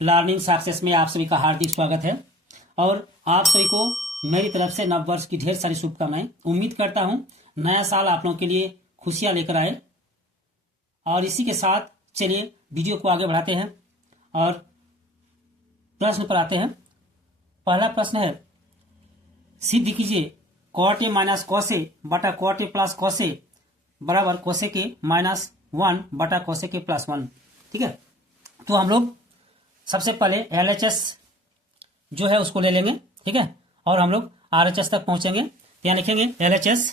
Learning success में आप सभी का हार्दिक स्वागत है और आप सभी को मेरी तरफ से नव वर्ष की ढेर सारी शुभकामनाएं। उम्मीद करता हूं नया साल आप लोगों के लिए खुशियां लेकर आए। और इसी के साथ चलिए वीडियो को आगे बढ़ाते हैं और प्रश्न पर आते हैं। पहला प्रश्न है, सिद्ध कीजिए cot A minus cos A बटा cot A plus cos A बराबर कोसेक ए माइनस 1 बटा कोसेक ए प्लस 1। ठीक है, तो हम लोग सबसे पहले LHS जो है उसको ले लेंगे। ठीक है, और हम लोग RHS तक पहुंचेंगे। तो यहाँ लिखेंगे LHS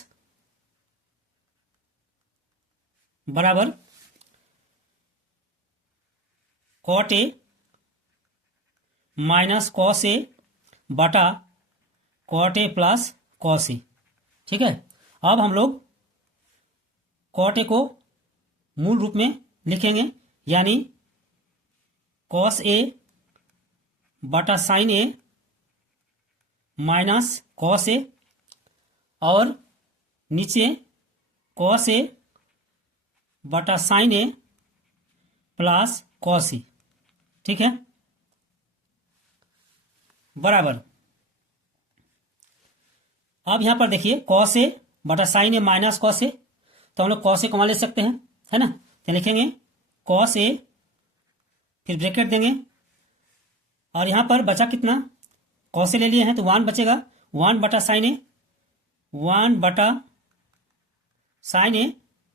बराबर cot A minus cos A बटा cot A plus cos A. ठीक है, अब हम लोग कॉट ए को मूल रूप में लिखेंगे, यानी कॉस ए बटा sign A minus cos A, और नीचे कॉस ए बटा sign A plus cos A. ठीक है, बराबर। अब यहां पर देखिए कॉस ए बटा sign A minus cos A, तो हम लोग कॉस ए कॉमन ले सकते हैं, है ना। तो लिखेंगे कॉस ए, फिर ब्रैकेट देंगे, और यहां पर बचा कितना, कॉस ए ले लिए हैं तो 1 बचेगा। 1 बटा साइन ए, 1 बटा साइन ए,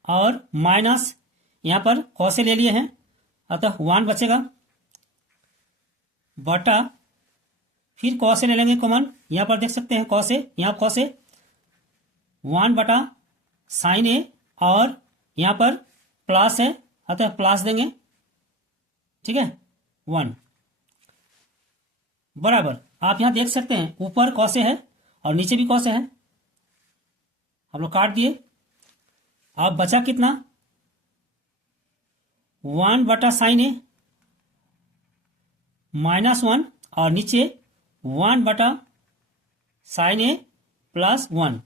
और माइनस यहां पर कॉस ए ले लिए हैं, अतः 1 बचेगा, बटा फिर कॉस ए ले लेंगे कॉमन। यहां पर देख सकते हैं कॉस ए, यहां कॉस ए 1 बटा साइन ए, और यहां पर प्लस है अतः प्लस देंगे। ठीक है, 1 बराबर। आप यहां देख सकते हैं ऊपर कॉस ए है और नीचे भी कॉस ए है, हम लोग काट दिए। अब बचा कितना, 1 बटा साइन ए माइनस 1, और नीचे 1 बटा साइन ए प्लस 1,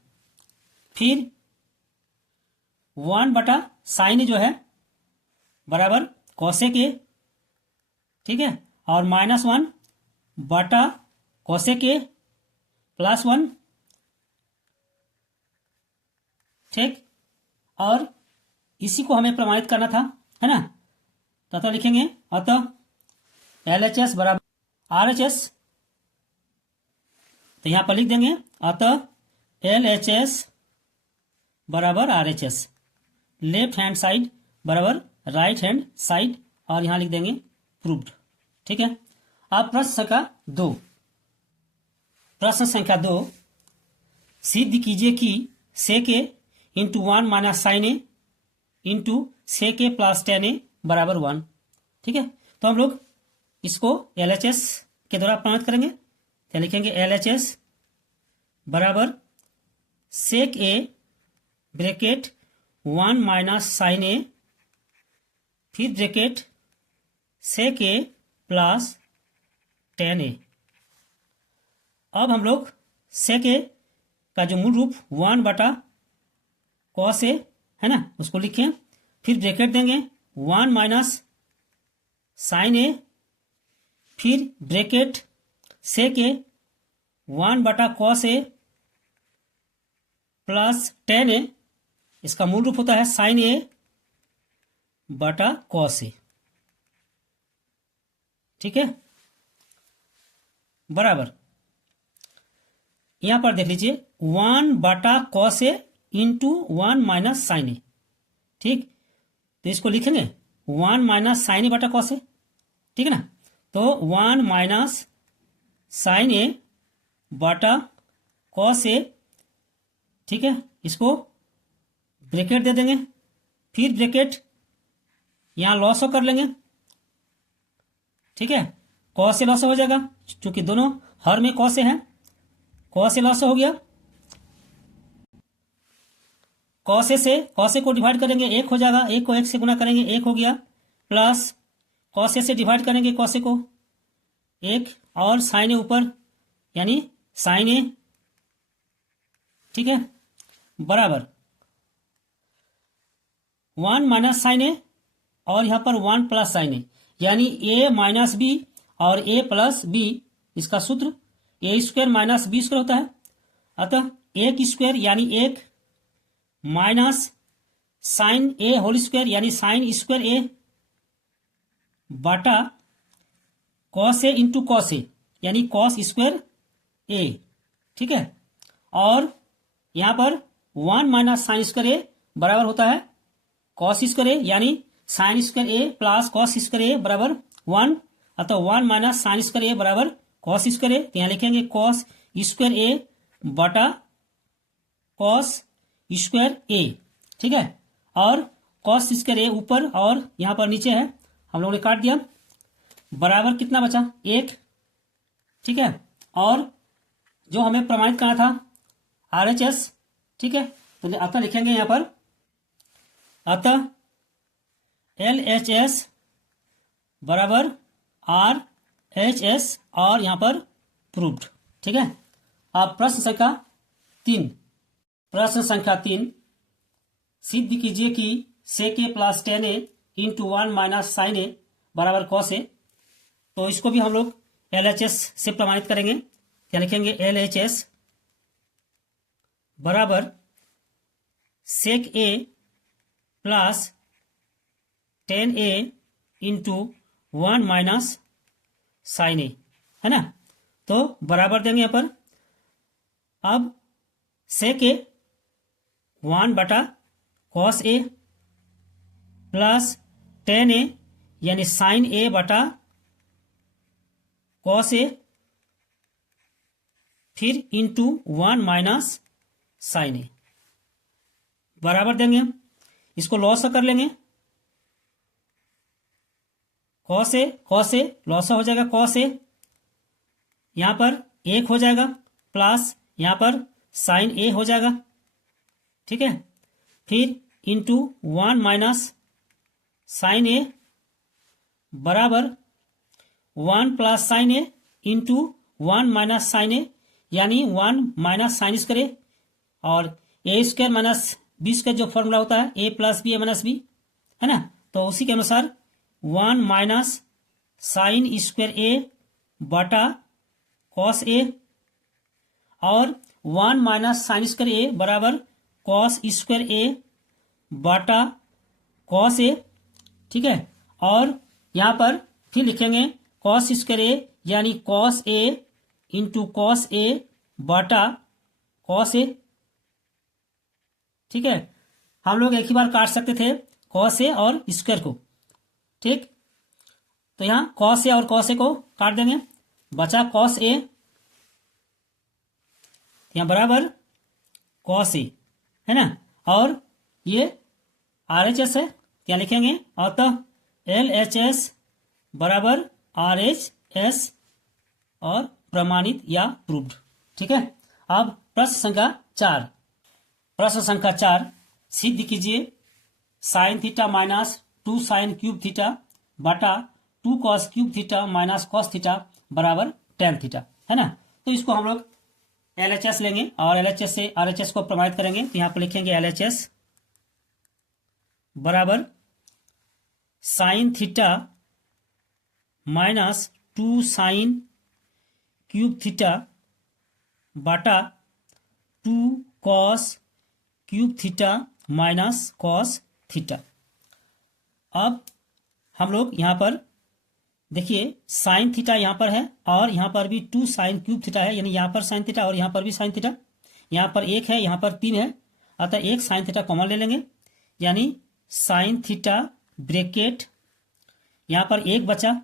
फिर 1 बटा साइन ए जो है बराबर कोसेक ए। ठीक है, और माइनस 1 बटा कोसेक ए प्लस 1। ठीक, और इसी को हमें प्रमाणित करना था, है ना। तो लिखेंगे अतः LHS बराबर RHS, तो यहां पर लिख देंगे अतः LHS बराबर RHS, लेफ्ट हैंड साइड बराबर राइट हैंड साइड, और यहां लिख देंगे प्रूव्ड। ठीक है, अब प्रश्न संख्या 2। प्रश्न संख्या 2, सिद्ध कीजिए कि सेक ए इंटू 1 माइनस साइन ए इंटू सेक ए प्लस टेन ए बराबर 1। ठीक है, तो हम लोग इसको LHS के द्वारा प्रमाणित करेंगे। तो लिखेंगे LHS बराबर सेक ए ब्रैकेट 1 माइनस साइन ए, फिर ब्रैकेट सेक ए प्लस टेन ए। अब हम लोग सेक ए का जो मूल रूप 1 बटा कॉस ए है ना, उसको लिखें, फिर ब्रैकेट देंगे 1 माइनस साइन ए, फिर ब्रैकेट सेक ए 1 बटा कॉस ए प्लस टेन ए, इसका मूल रूप होता है साइन ए बटा कॉस ए। ठीक है, बराबर। यहां पर देख लीजिए 1 बटा cos A into 1 minus sine ए। ठीक, तो इसको लिखेंगे 1 माइनस साइन ए बटा कॉस ए। ठीक है ना, तो 1 माइनस साइन ए बटा कॉस ए। ठीक है, इसको ब्रैकेट दे देंगे, फिर ब्रैकेट यहां लॉस कर लेंगे। ठीक है, कॉस से लॉस हो जाएगा, क्योंकि दोनों हर में कॉस से हैं, कॉस से लॉस हो गया। कॉस से को डिवाइड करेंगे 1 हो जाएगा, 1 को 1 से गुना करेंगे 1 हो गया, प्लस कॉस से डिवाइड करेंगे कॉस को 1, और साइन ए ऊपर यानी साइन ए। ठीक है, बराबर 1 माइनस साइन ए, और यहां पर 1 प्लस साइन ए, यानी a माइनस बी और a प्लस बी, इसका सूत्र ए स्क्वायर माइनस बी स्क्वायर होता है। अतः एक स्क्वायर यानी एक माइनस साइन ए होल स्क्वायर यानी साइन स्क्वायर ए बटा cos A into cos A यानी कॉस स्क्वायर ए। ठीक है, और यहां पर 1 माइनस साइन स्क्वायर ए बराबर होता है कॉस स्क्वायर ए यानी साइन स्क्वायर ए प्लस कॉस स्क्वायर ए बराबर 1। अतः 1 माइनस साइन स्क्वायर ए बराबर कॉस स्क्वायर ए, तो यहां लिखेंगे कॉस स्क्वायर ए बटा कॉस स्क्वायर ए। ठीक है, और कॉस स्क्वायर ए ऊपर और यहां पर नीचे है, हम लोगों ने काट दिया, बराबर कितना बचा 1। ठीक है, और जो हमें प्रमाणित करना था RHS। ठीक है, तो अतः लिखेंगे यहां पर अतः LHS बराबर RHS और यहां पर प्रूव्ड। ठीक है, अब प्रश्न संख्या 3। प्रश्न संख्या 3, सिद्ध कीजिए कि sec a plus 10a into 1 minus sine A बराबर कॉस ए। तो इसको भी हम लोग LHS से प्रमाणित करेंगे। क्या लिखेंगे, LHS बराबर sec a plus 10a into 1 minus sine A, है ना। तो बराबर देंगे यहाँ पर, अब sec a 1 बटा कॉस ए प्लस 10a यानी साइन ए बटा कॉस ए, फिर इंटू 1 माइनस साइन ए बराबर देंगे, इसको लॉस कर लेंगे, कॉस ए लॉस हो जाएगा, कॉस ए यहां पर 1 हो जाएगा प्लस यहां पर साइन ए हो जाएगा। ठीक है, फिर इंटू 1 माइनस साइन ए बराबर 1 प्लस साइन ए इंटू 1 माइनस साइन ए यानी 1 माइनस साइन स्क्वायर ए, और ए स्क्वायर माइनस बी स्क्वायर जो फॉर्मूला होता है ए प्लस बी ए माइनस बी, है ना। तो उसी के अनुसार 1 माइनस साइन स्क्वायर ए बटा कॉस ए और 1 माइनस साइन स्क्वायर ए बराबर कॉस स्क्वायर ए बटा कॉस ए। ठीक है, और यहां पर फिर लिखेंगे कॉस स्क्वायर ए यानी cos A into cos A बटा कॉस ए। ठीक है, हम लोग एक ही बार काट सकते थे कॉस ए और स्क्वायर को। ठीक, तो यहां कॉस ए और कॉस ए को काट देंगे, बचा कॉस ए, यहां बराबर कॉस ए, है ना। और ये RHS है, क्या लिखेंगे, अतः LHS बराबर RHS और प्रमाणित या प्रूव्ड। ठीक है, अब प्रश्न संख्या 4। प्रश्न संख्या 4, सिद्ध कीजिए sine theta minus 2 sine cube theta बटा 2 cos cube theta minus cos theta बराबर tan थीटा, है ना। तो इसको हम लोग LHS लेंगे और LHS से RHS को प्रमाणित करेंगे। तो यहां पर लिखेंगे LHS बराबर sine theta minus 2 sine cube theta बटा 2 cos cube theta minus cos theta. अब हम लोग यहां पर देखिए साइन थीटा यहां पर है और यहां पर भी 2 साइन क्यूब थीटा है, यानी यहां पर साइन थीटा और यहां पर भी साइन थीटा, यहां पर 1 है यहां पर 3 है, अतः 1 साइन थीटा कॉमन ले लेंगे, यानी साइन थीटा ब्रैकेट यहां पर 1 बचा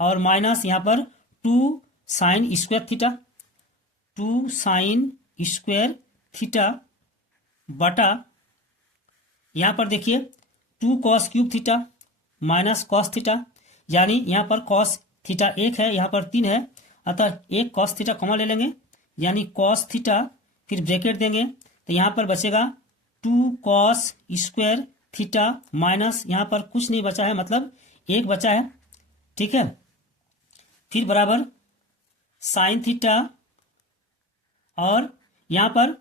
और माइनस यहां पर 2 sine square theta, 2 sine square theta बटा यहां पर देखिए 2 cos cube theta minus cos theta, यानी यहां पर कॉस थीटा 1 है यहां पर 3 है, अतः 1 कॉस थीटा कॉमन ले लेंगे, यानी कॉस थीटा, फिर ब्रैकेट देंगे तो यहां पर बचेगा 2 कॉस स्क्वायर थीटा माइनस यहां पर कुछ नहीं बचा है, मतलब 1 बचा है। ठीक है, फिर बराबर साइन थीटा और यहां पर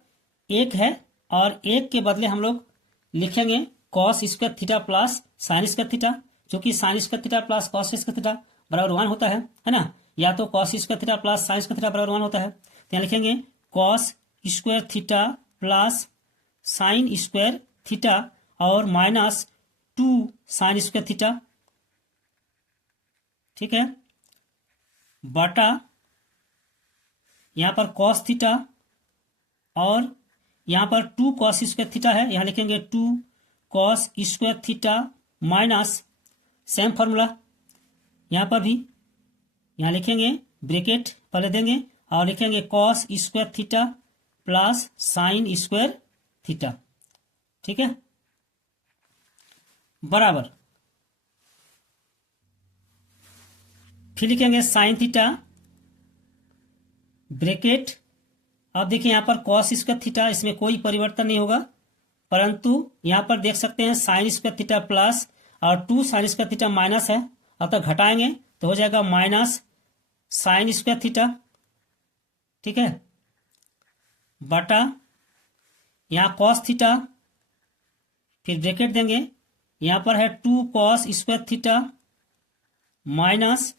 1 है और 1 के बदले हम लोग लिखेंगे cos square theta plus sine square theta, जो कि sine square theta plus cos square theta बराबर 1 होता है ना, या तो cos square theta plus sine square theta बराबर 1 होता है। तो यहाँ लिखेंगे cos square theta plus sine square theta और माइनस 2 साइन स्क्वायर थीटा, ठीक है, बटा यहाँ पर कॉस थीटा और यहाँ पर 2 कॉस स्क्वायर थीटा है, यहाँ लिखेंगे 2 cos square theta minus same formula यहाँ पर भी, यहाँ लिखेंगे ब्रैकेट पहले देंगे और लिखेंगे cos square theta plus sine square theta, ठीक है, बराबर फिर लिखेंगे साइन थीटा ब्रैकेट। अब देखिए यहाँ पर कॉस स्क्वायर थीटा, इसमें कोई परिवर्तन नहीं होगा, परंतु यहाँ पर देख सकते हैं साइन स्क्वायर थीटा प्लस और 2 साइन स्क्वायर थीटा माइनस है, अब तक घटाएंगे तो हो जाएगा माइनस साइन स्क्वायर थीटा, ठीक है, बटा यहाँ कॉस थीटा, फिर ब्रैकेट देंगे, यहाँ पर है 2 कॉस स्क्वायर थीटा माइनस,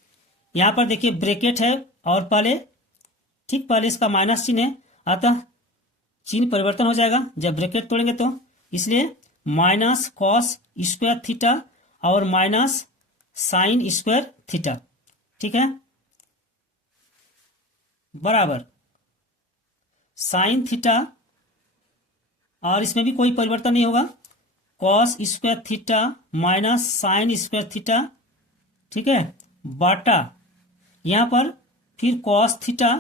यहाँ पर देखिए ब्रैकेट है और पहले ठीक पहले इसका माइनस चिन्ह है, अतः चिन्ह परिवर्तन हो जाएगा जब ब्रैकेट तोड़ेंगे तो, इसलिए माइनस कॉस स्क्वायर थीटा और माइनस साइन स्क्वायर थीटा, ठीक है, बराबर साइन थीटा और इसमें भी कोई परिवर्तन नहीं होगा, cos square theta minus sine square theta, ठीक है, बटा यहाँ पर फिर कॉस थीटा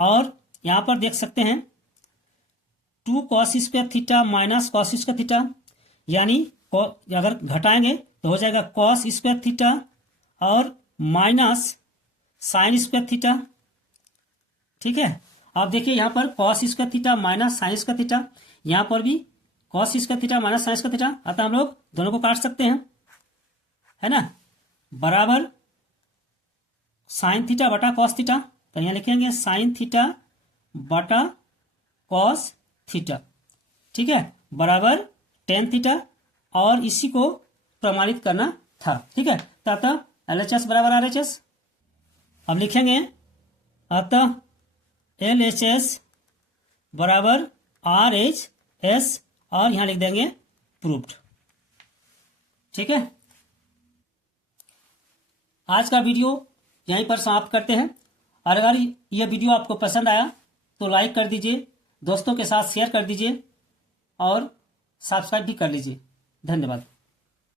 और यहाँ पर देख सकते हैं 2 cos square theta minus cos square theta, यानी अगर घटाएंगे तो हो जाएगा कॉस स्क्वायर थीटा और माइनस साइन स्क्वायर थीटा, ठीक है। अब देखिए यहाँ पर cos square theta minus sine square theta, यहाँ पर भी cos square theta minus sine square theta, अतः हम लोग दोनों को काट सकते हैं, है ना, बराबर साइन थीटा बटा कॉस थीटा, तो यहाँ लिखेंगे साइन थीटा बटा कॉस थीटा, ठीक है, बराबर टेन थीटा, और इसी को प्रमाणित करना था, ठीक है, अतः LHS बराबर RHS। अब लिखेंगे अतः LHS बराबर RHS और यहां लिख देंगे प्रूव्ड, ठीक है। आज का वीडियो यहीं पर समाप्त करते हैं, और अगर यह वीडियो आपको पसंद आया तो लाइक कर दीजिए, दोस्तों के साथ शेयर कर दीजिए और सब्सक्राइब भी कर लीजिए। धन्यवाद।